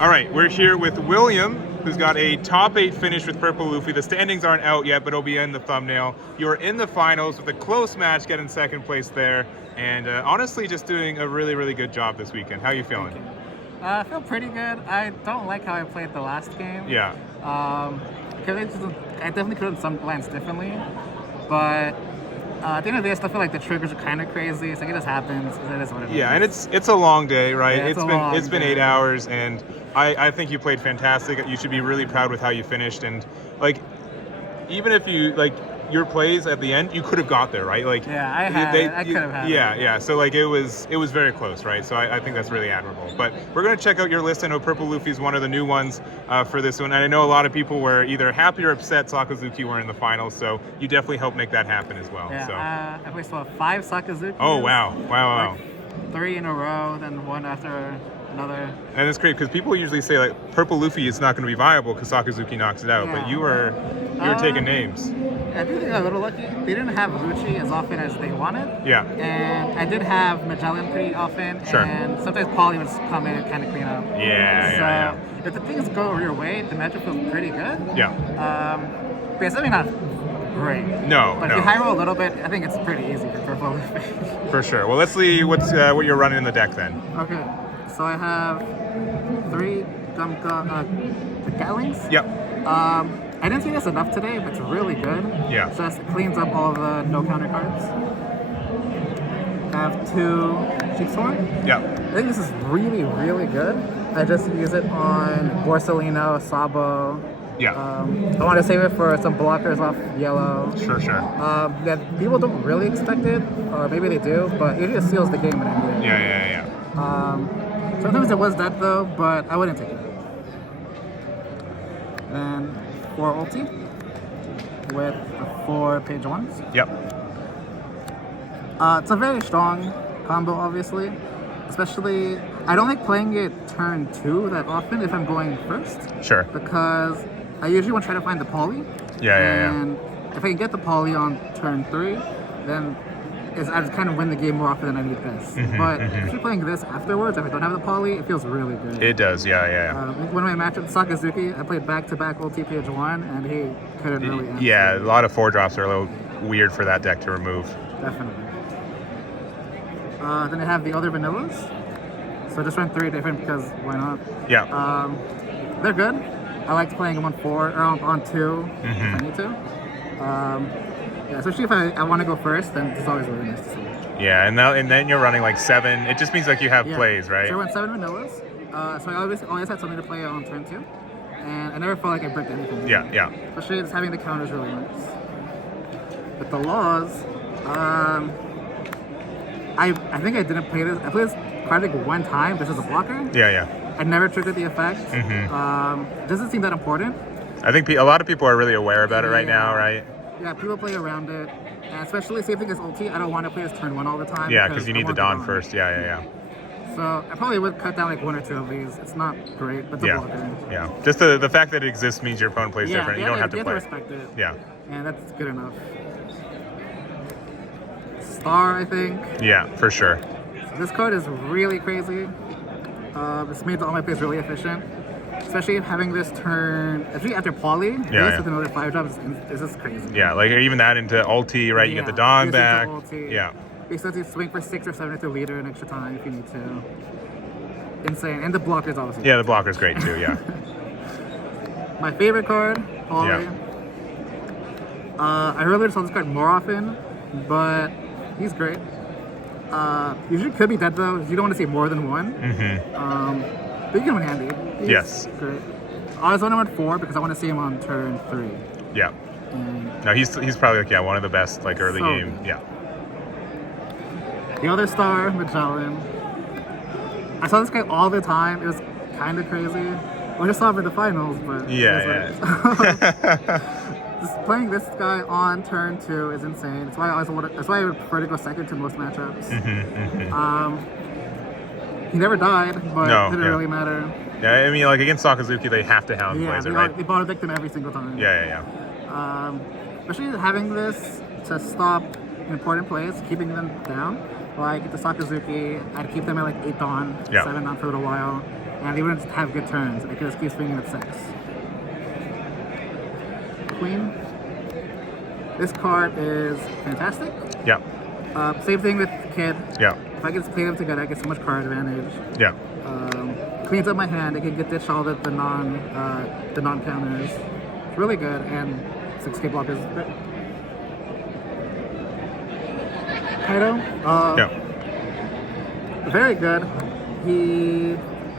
All right, we're here with William, who's got a top 8 finish with Purple Luffy. The standings aren't out yet, but it'll be in the thumbnail. You're in the finals with a close match, getting second place there, and honestly, just doing a really, really good job this weekend. How are you feeling? I feel pretty good. I don't like how I played the last game. Yeah. Because I definitely could have done some lines differently, but at the end of the day, I still feel like the triggers are kind of crazy. So it just happens. It is what it is. Yeah, and it's a long day, right? Yeah, it's been 8 hours, and I think you played fantastic. You should be really proud with how you finished, and like even if you like your plays at the end, you could have got there, right? Like yeah, I could have had. Yeah. So like it was very close, right? So I think that's really admirable. But we're gonna check out your list. I know Purple Luffy is one of the new ones for this one, and I know a lot of people were either happy or upset Sakazuki were in the finals. So you definitely helped make that happen as well. Yeah, so I placed 5 Sakazuki. oh wow. Like 3 in a row, then one after another. And it's great because people usually say like Purple Luffy is not going to be viable because Sakazuki knocks it out, Yeah. but you were taking names. I do think I'm a little lucky. They didn't have Lucci as often as they wanted. Yeah. And I did have Magellan pretty often. Sure. And sometimes Paulie would just come in and kind of clean up. Yeah. If the things go your way, the matchup feels pretty good. Yeah. But it's certainly not great. No. But if you high roll a little bit, I think it's pretty easy for Purple Luffy. For sure. Well, let's see what you're running in the deck then. Okay. So I have 3 Gatlings. Yep. I didn't see this enough today, but it's really good. Yeah. Just cleans up all the no counter cards. I have 2 Cheek Sword. Yep. I think this is really, really good. I just use it on Borsalino, Sabo. Yeah. I want to save it for some blockers off yellow. Sure. That people don't really expect it, or maybe they do, but it just seals the game when I need it. Yeah. Sometimes it was that though, but I wouldn't take it. Then 4 ulti with the 4 page 1s. Yep. It's a very strong combo, obviously. Especially, I don't like playing it turn 2 that often if I'm going first. Sure. Because I usually want to try to find the poly. Yeah. And if I can get the poly on turn 3, then I just kind of win the game more often than I need this. But if you're playing this afterwards, if I don't have the poly, it feels really good. It does, yeah. One of my matchups, Sakazuki, I played back-to-back ulti page 1, and he couldn't really answer. Yeah, a lot of 4-drops are a little weird for that deck to remove. Definitely. Then I have the other vanillas. So just run 3 different because why not? Yeah. They're good. I liked playing them on 4 or on 2 if I need to. Yeah, especially if I want to go first, then it's always really nice to see. Yeah, and then you're running like 7. It just means like you have plays, right? So I went 7 vanillas. So I always had something to play on turn 2. And I never felt like I bricked anything. Yeah. Especially just having the counters really nice. With the laws, I think I didn't play this. I played this card like 1 time. This is a blocker. Yeah. I never triggered the effect. Doesn't seem that important. I think a lot of people are really aware about it right now, right? Yeah, people play around it. And especially same thing as ulti. I don't want to play this turn 1 all the time. Yeah, because you need the Dawn first. Yeah. So I probably would cut down like 1 or 2 of these. It's not great, but it's a blocker. Yeah. Just the fact that it exists means your opponent plays different. You don't have to play. You have to respect it. Yeah. And that's good enough. Star, I think. Yeah, for sure. So this card is really crazy. It's made all my plays really efficient. Especially having this turn, especially after poly, with another 5-drop, this is crazy. Yeah, like even that into ulti, right? You get the Dawn back. Ulti. Yeah. Because you swing for 6 or 7 with the leader an extra time if you need to. Insane. And the blocker's obviously. Yeah, the blocker's great too, yeah. My favorite card, poly. Yeah. I really saw this card more often, but he's great. Usually could be dead though. You don't want to see more than 1. But you get him in handy. He's great. I was on him at 4 because I want to see him on turn 3. Yeah. And no, he's probably like one of the best like early game. Good. Yeah. The other star, Magellan. I saw this guy all the time. It was kind of crazy. Well, I just saw him in the finals, but just playing this guy on turn 2 is insane. That's why I would prefer to go second to most matchups. He never died, but it didn't really matter. Yeah, I mean, like against Sakazuki, they have to hound plays it, right? They bought a victim every single time. Yeah. Especially having this to stop important plays, keeping them down. Like the Sakazuki, I'd keep them at like 8 Dawn, 7 Dawn for a little while. and they wouldn't have good turns. They could just keep swinging with 6. Queen. This card is fantastic. Yeah. Same thing with Kid. Yeah. If I can play them together, I get so much card advantage. Yeah. Cleans up my hand. I can get ditch all the non counters. It's really good, and 6K block is great. Kaido. Very good. He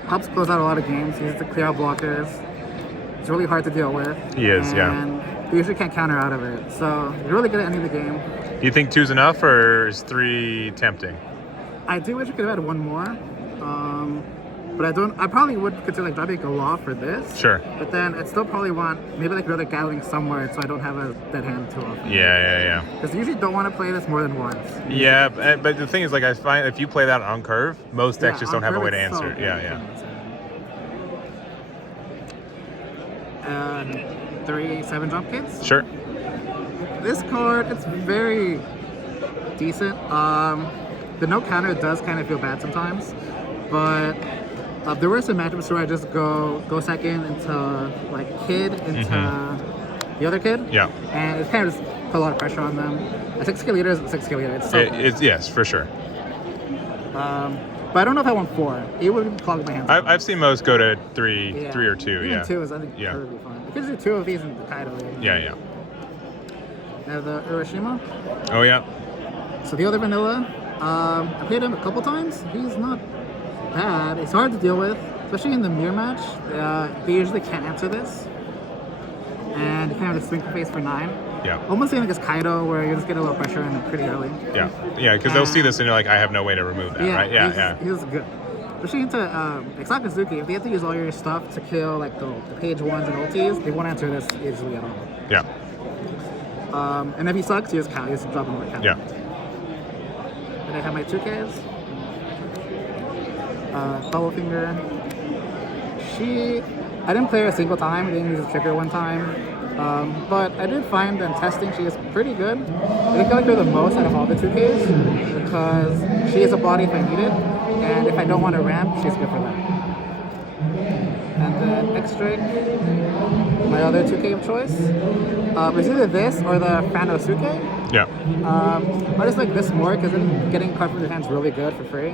helps close out a lot of games. He uses to clear out blockers. It's really hard to deal with. He is, and you usually can't counter out of it. So you're really good at ending the game. Do you think 2's enough, or is 3 tempting? I do wish I could have had one more. But I don't. I probably would consider like dropping a law for this. Sure. But then I'd still probably want maybe like another Gatling somewhere, so I don't have a dead hand too often. Yeah. Because you usually don't want to play this more than once. Yeah, but the thing is, like, I find if you play that on curve, most decks just don't have a way to answer it. Yeah. And 3 7 jump kits. Sure. This card, it's very decent. The no counter does kind of feel bad sometimes, but there were some matchups where I just go second into like Kid into the other Kid. Yeah. And it kind of just put a lot of pressure on them. A 6K leader is a 6K leader. It's so It's yes, for sure. but I don't know if I want 4. It would clog my hands. I've seen most go to 3 or 2. Even Yeah. 2 is I think perfectly fine. You could do 2 of these in the Kaido. Yeah. I have the Urashima. Oh yeah. So the other vanilla, I played him a couple times. He's not bad. It's hard to deal with, especially in the mirror match. They usually can't answer this, and you kind of have to swing for face for 9. Yeah. Almost like it's Kaido, where you just get a little pressure in pretty early. Yeah, because they'll see this and you're like, I have no way to remove that, right? Yeah. He's good. Especially into like Sakazuki, if they have to use all your stuff to kill like the page 1s and ultis, they won't answer this easily at all. Yeah. And if he sucks, you just drop him like count. Yeah. And I have my 2Ks. Bubble Finger. I didn't play her a single time. I didn't use a trigger one time. But I did find in testing she is pretty good. I think I like her the most out of all the 2Ks because she is a body if I need it. And if I don't want to ramp, she's good for that. And then X-Drake, my other 2K of choice. It's either this or the Fanosuke. Yeah. I just like this more because then getting card from your hands really good for free.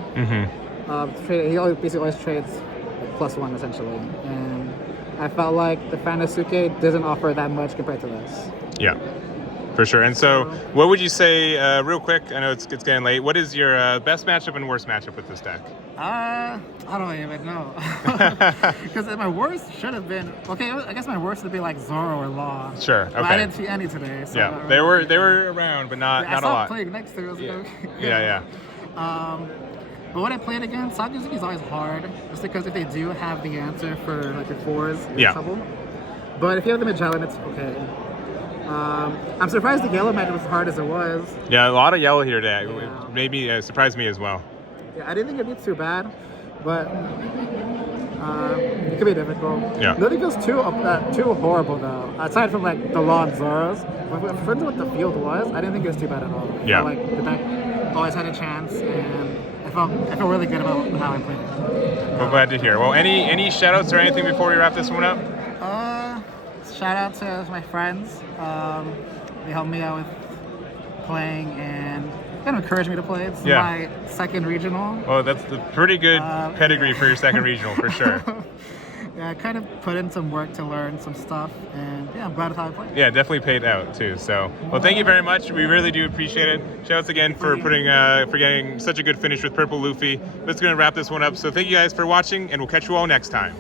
He basically always trades like +1 essentially, and I felt like the Fanosuke doesn't offer that much compared to this. Yeah, for sure. And so, what would you say, real quick? I know it's getting late. What is your best matchup and worst matchup with this deck? I don't even know. Because my worst should have been I guess my worst would be like Zoro or Law. Sure. Okay. But I didn't see any today. So Yeah, they were around, but not a lot. I saw playing next to it. I was like, okay. Yeah. But when I played again, Sakazuki is always hard, just because if they do have the answer for like your 4s, you're in trouble. But if you have the Magellan, it's okay. I'm surprised the yellow match was as hard as it was. Yeah, a lot of yellow here today. Yeah. Maybe surprised me as well. Yeah, I didn't think it'd be too bad, but it could be difficult. Yeah. Nothing feels too horrible though. Aside from like the Law and Zoros, but for what the field was, I didn't think it was too bad at all. Yeah. Like the deck always had a chance, and I felt really good about how I played it. Well, glad to hear. Well, any shout outs or anything before we wrap this one up? Shout out to my friends. They helped me out with playing and kind of encouraged me to play. It's my second regional. Well, that's a pretty good pedigree for your second regional, for sure. Yeah, I kind of put in some work to learn some stuff, and I'm glad with how I played. Yeah, definitely paid out too. So, well, thank you very much. We really do appreciate it. Shoutouts again for getting such a good finish with Purple Luffy. That's going to wrap this one up. So, thank you guys for watching, and we'll catch you all next time.